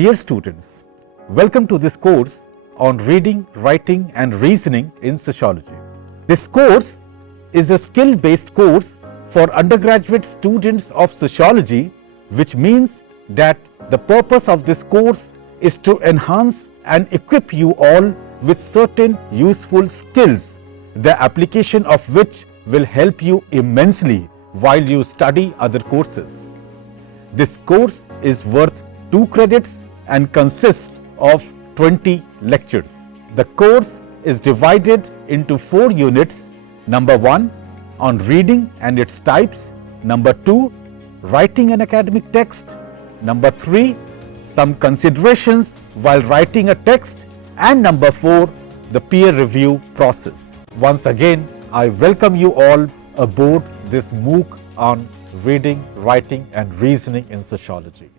Dear students, welcome to this course on reading, writing and reasoning in sociology. This course is a skill-based course for undergraduate students of sociology, which means that the purpose of this course is to enhance and equip you all with certain useful skills, the application of which will help you immensely while you study other courses. This course is worth 2 credits and consists of 20 lectures. The course is divided into 4 units. Number 1, on reading and its types. Number 2, writing an academic text. Number 3, some considerations while writing a text. And number 4, the peer review process. Once again, I welcome you all aboard this MOOC on reading, writing and reasoning in sociology.